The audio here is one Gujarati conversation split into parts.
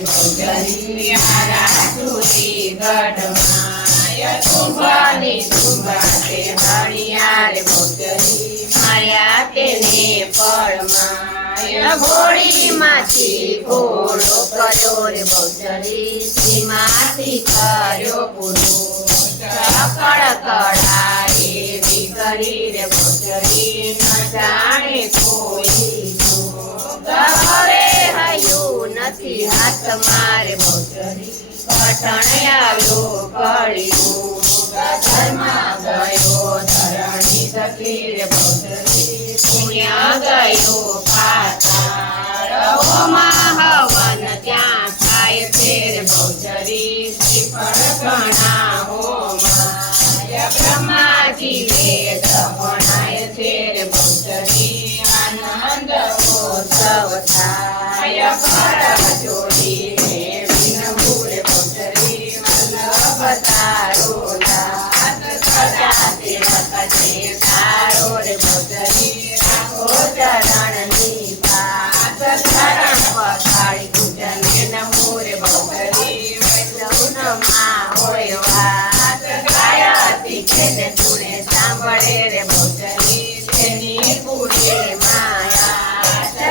भौजरी मारा चूड़ी गढ़माय तुम्बानी तुम्बाते हरियार भौजरी माया तेने पड़माय घोड़ी माथी घोड़ो कर्यो रे भौजरी सीमाथी कर्यो पूरो कड़कड़ाए बिगड़ी रे भौजरी न जाने कोई घरे हयू નથી હાથમાં રે ભૌજરી પઠણ આવ્યો કળિયુગ ધર્મમાં ગયો ધરણી સખી રે ભૌજરી પુણ્ય ગયો પાતાળ ઓમાં હવન ત્યાં થાય છે રે ભૌજરી શ્રીફળ ઘણા હોમાય બ્રહ્માજી વેદ ભણાય છે રે ભૌજરી આનંદ ઉત્સવ થાય કર જોડીને વિનમૂળ ભૌજરી વલ્લભ તારો નાથ સદા તિલકને તારો રે ભૌજરી રાખો ચરણની પાત શરણ પથાળી પૂજને નમો રે ભૌજરી વૈષ્ણવમાં હોય વાત ગાયતી તેને તુણે સાંભળે રે ભૌજરી તેની પૂરે માયા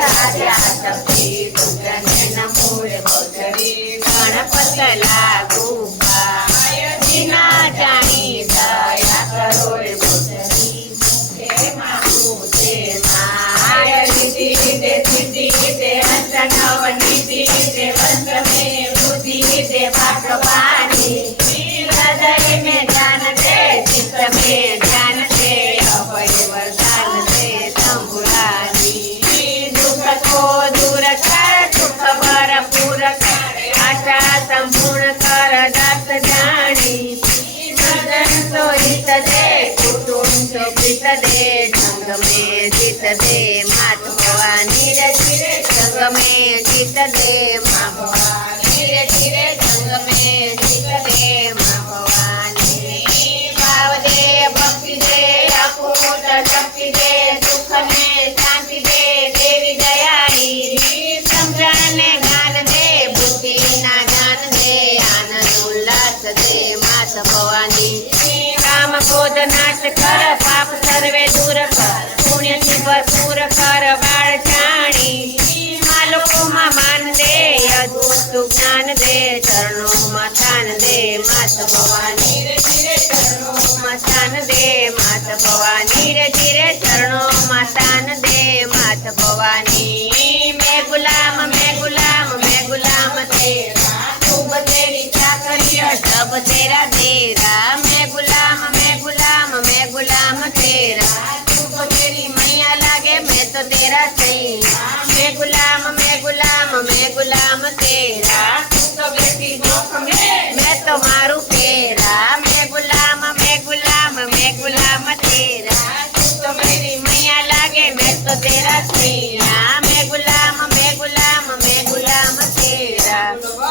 રાજા શક્તિ પૂજને નમો રે ભૌજરી ગણપત લાગુ જીના જાણી દયા કરો રે ભૌજરી હે માહુ તે માય લીધી દે સિદ્ધિ દે અંત નવ નિધિ દે વંશ મે બુદ્ધિ દે ભાગવાની હૃદય में ज्ञान दे चित्त में ध्यान दे अभय वरदान दे तंबुरानी दुख को दूर कर सुख भरपूर कर आशा संपूर्ण कर दास जानी सदन तो हित दे कुटुंब तो प्रीत दे संग में जीत दे मात भवानी रे धीरे संग में जीत दे माँ भवानी रे धीरे संग में जीत दे माँ भवानी भाव दे भक्ति दे अकूट शक्ति दे सुख ने शांति दे देवी दयाળી समझण ने ज्ञान दे बुद्धि ना ज्ञान दे आनंद उल्लास दे मात भवानी काम क्रोध नाश कर पाप सर्वे दूर कर पुण्य થી ભરપૂર કર બાળ જાણી માલોકોમાં માન દે અદભુત જ્ઞાન દે ચરણોમાં સ્થાન દે માત ભવાની રે ધીરે ચરણોમાં સ્થાન દે માત ભવાની રે ધીરે ચરણોમાં સ્થાન દે માત ભવાની મેં ગુલામ મેં ગુલામ મેં ગુલામ તેરા તું તેરી ચાકરી सब तेरा तेरा मैं गुलाम मैं गुलाम मैं गुलाम तेरा तू तेरी मैया लागे मैं तो तेरा सही